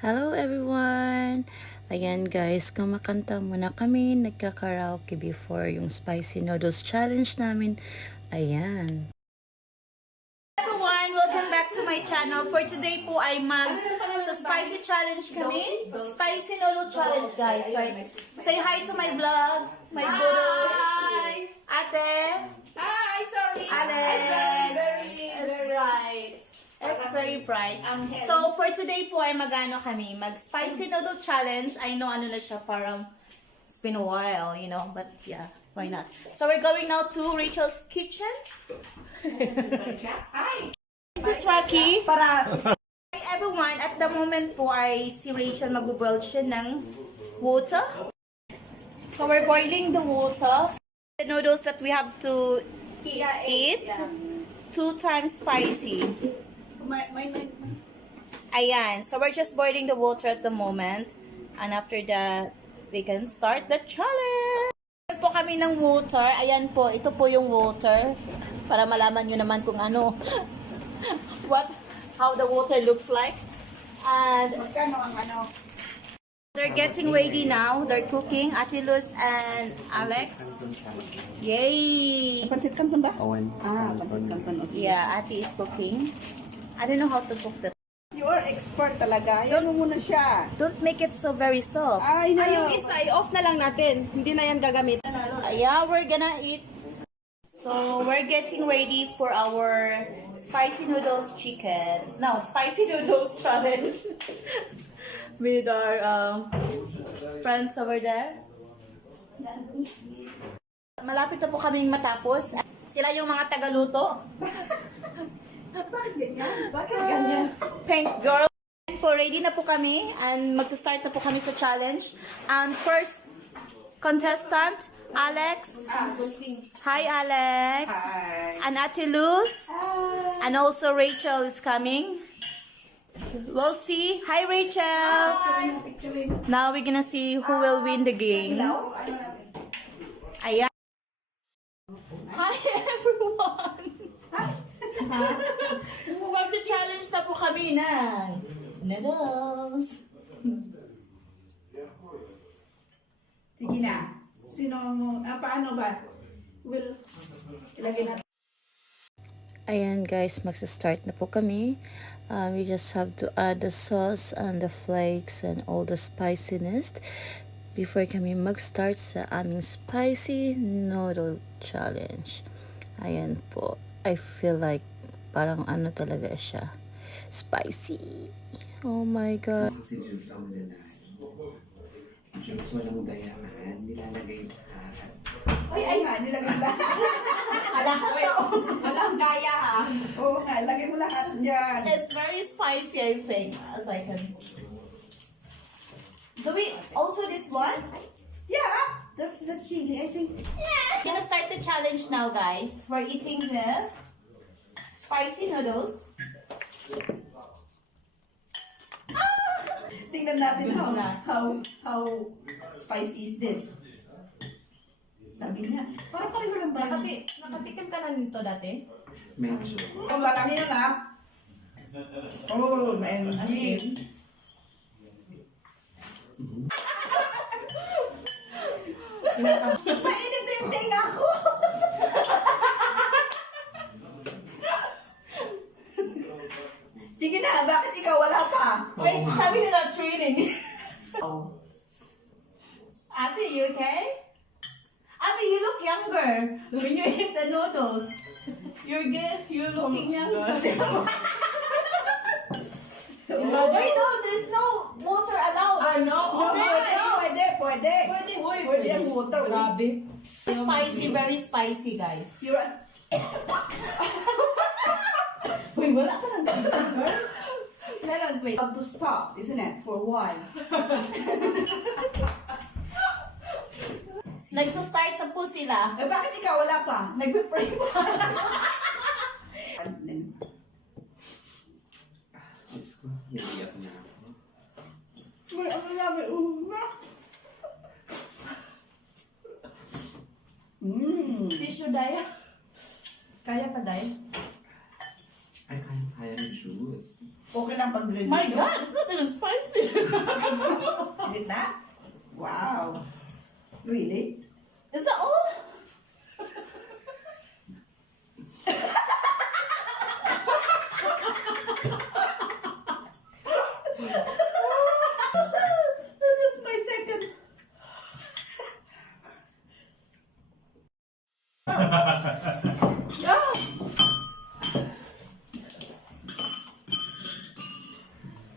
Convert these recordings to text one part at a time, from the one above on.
Hello everyone! Ayan guys, kumakanta muna kami, nagka-karaoke before yung spicy noodles challenge namin. Ayan. Everyone, welcome back to my channel. For today po ay sa spicy challenge kami. Spicy noodle challenge guys, right? Say hi to my vlog, my guru. Hi! Ate. Hi! Sorry! Alex. Very bright. It's very bright. So for today po ay kami, mag-spicy noodle challenge. I know ano na siya, parang it's been a while, you know, but yeah, why not? So we're going now to Rachel's kitchen. Hi! This is Rocky. Para Hi everyone, at the moment po ay si Rachel mag-boil siya ng water. So we're boiling the water. The noodles that we have to eat. 2 times spicy. Ayan. So we're just boiling the water at the moment. And after that, we can start the challenge. Ayan po kami ng water. Ayan po, ito po yung water. Para malaman nyo naman kung ano. How the water looks like. And they're getting ready now. They're cooking. Ate Luz and Alex. Yay! Pansit Canton ba? Owen. Pansit Canton. Yeah, Ate is cooking. I don't know how to cook that. You are expert talaga. Ayan mo muna siya. Don't make it so very soft. Ay, no. Yung isa, i-off na lang natin. Hindi na yan gagamit. Yeah, we're gonna eat. So, we're getting ready for our spicy noodles chicken. No, spicy noodles challenge. With our friends over there. Malapit na po kaming matapos. Sila yung mga tagaluto. Bakit ganyan? Pink girl. So, ready na po kami and magsa-start na po kami sa challenge. And first contestant, Alex. Hi, Alex. Hi. And Ate Luz. And also Rachel is coming. We'll see. Hi, Rachel. Now we're gonna see who will win the game. Ayan. Hi, everyone. Mag-challenge na po kami ng noodles. Sige na. Paano ba? Will, ilagay natin. Ayan guys, magsa-start na po kami. We just have to add the sauce and the flakes and all the spiciness before kami mag-start sa aming spicy noodle challenge. Ayan po. I feel like parang ano talaga siya. Spicy. Oh my God. Since ako na Jules, walang dayaan. Nilalagay lahat. Ay nga, nilagay lahat. Walang daya ha. Oo nga, lagay mo lahat dyan. It's very spicy, I think, as I can see. Do we also this one? Yeah, that's the chili, I think. Yeah. Gonna start the challenge now, guys. We're eating the spicy noodles. Tingnan natin how spicy is this. Sabi niya, parang pareho lang ba? Nakatikim ka na nito dati? Medyo. Ang balaki yun ha. Oh, MG. Mainit na yung tinga ko. Sige na, bakit ikaw wala pa? Wait, sabi nila training. Oh. Ate, you okay? Ate, you look younger when you eat the noodles. You're looking younger. Wait, no, there's no water allowed. Ano? Oh, pwede. Pwede ang water. Grabe. Spicy, very spicy, guys. You're an... Wait, wala ka lang sugar? Meron, wait. Have to stop, isn't it? For a while. Nagsa-start na po sila. Eh, bakit ikaw wala pa? Nagpe-pray pa. Diyos ko, naiiyak na ako. May ano namin, Tissue daya. Kaya pa daya? Ay, kaya-kaya ng shoes. Okay lang pag My God, it's not even spicy. Is it that? Wow. Really? Is that all? That's my second.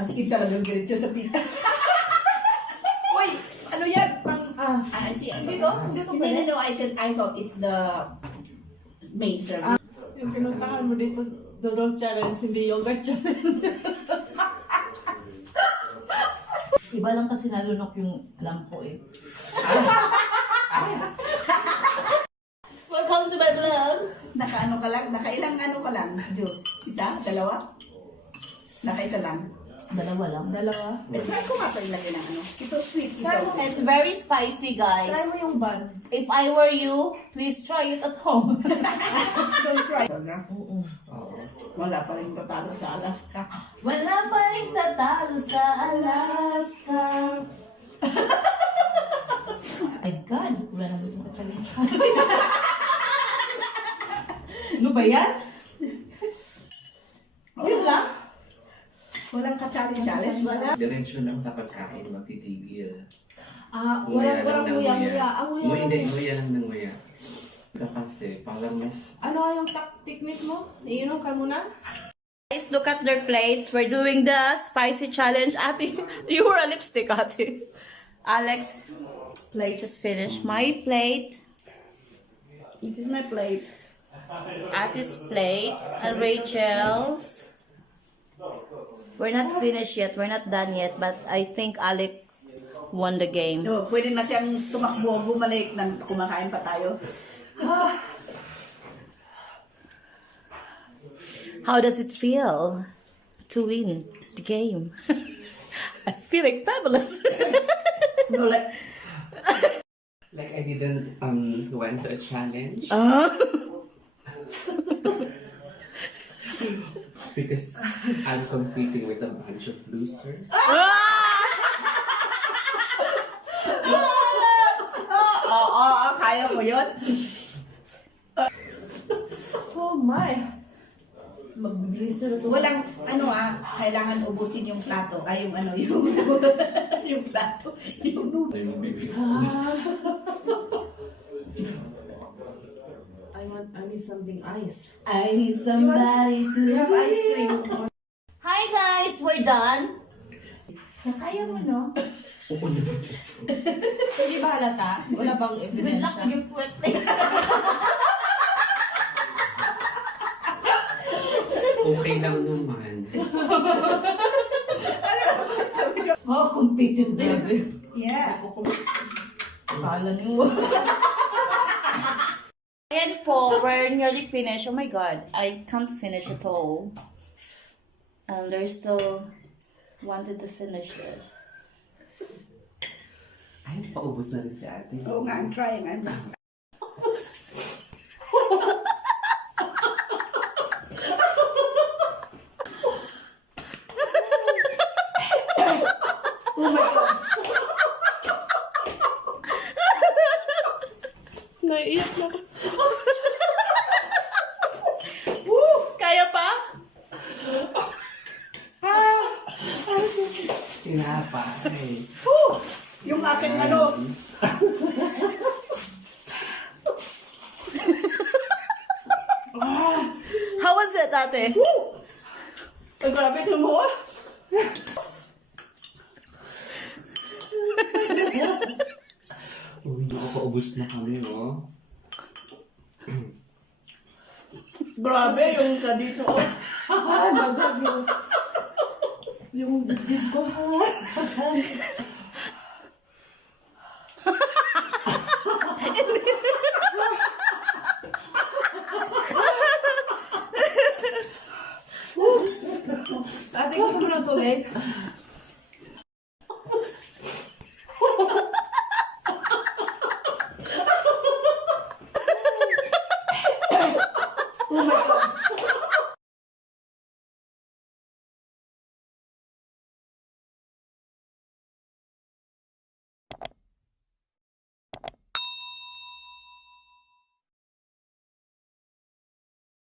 As in talagang diretso sa pita. Uy! Ano yan? Pang... I see. Dito? Dito ba? No, I thought it's the main service. Yung pinuntahan mo dito, Doodles Challenge, hindi Yogurt Challenge. Iba lang kasi nalunok yung lampo eh. Welcome to my vlog! Naka-ano ka lang? Nakailang ano ka lang? Juice? Isa? Dalawa? Naka-isa lang? Dalawa lang. Dalawa. Eh, try ko nga pa ilagay ng ano. Ito sweet ito. It's very spicy, guys. Try mo yung bun. If I were you, please try it at home. Don't try. Oo. Wala pa rin tatalo sa Alaska. Wala pa rin tatalo sa Alaska. My God, wala na dito ka challenge. Ano ba yan? Yun lang? Walang ka-challenge? Wala? Diretso lang sa pagkain, magtitigil. Walang nguya-nguya. Ang nguya Hindi, nguya lang ng nguya. Ito kasi, parang mas... Ano yung technique mo? Iinom ka muna? Guys, look at their plates. We're doing the spicy challenge. Ate, you wore a lipstick, Ate. Alex, plate just finished. My plate. This is my plate. Ate's plate. And Rachel's. We're not finished yet. We're not done yet. But I think Alex won the game. Oh, pwede na siyang tumakbo, bumalik nang kumakain pa tayo. How does it feel to win the game? I'm feeling fabulous. No, like, Like I didn't went to a challenge because I'm competing with a bunch of losers. kaya mo yun? Oh my! Magbibilis na ito. Walang, kailangan ubusin yung plato. Ay, yung yung plato. Yung noodle. Yung bibig. I need something ice. I need somebody to You have ice cream. Hi guys, we're done. Kaya mo, no? Hindi ba halata? Wala bang Good luck ebidensya? with your puwet. Okay lang naman. Oh, competitive. Yeah. Kala niyo. Ayan po, we're nearly finished. Oh my God, I can't finish at all. And there's still wanted to finish it. Ay, paubos na rin si ate. Oo nga, I'm trying. I'm just... Oh my God. Naiiyak na. Woo! Kaya pa? Tinapay. Woo! Yung aking ano. How was it, ate? Woo! Ay, grabe ito mo. Uy, paubos na kami, oh. Grabe yung sa dito. Yung dibdib ko.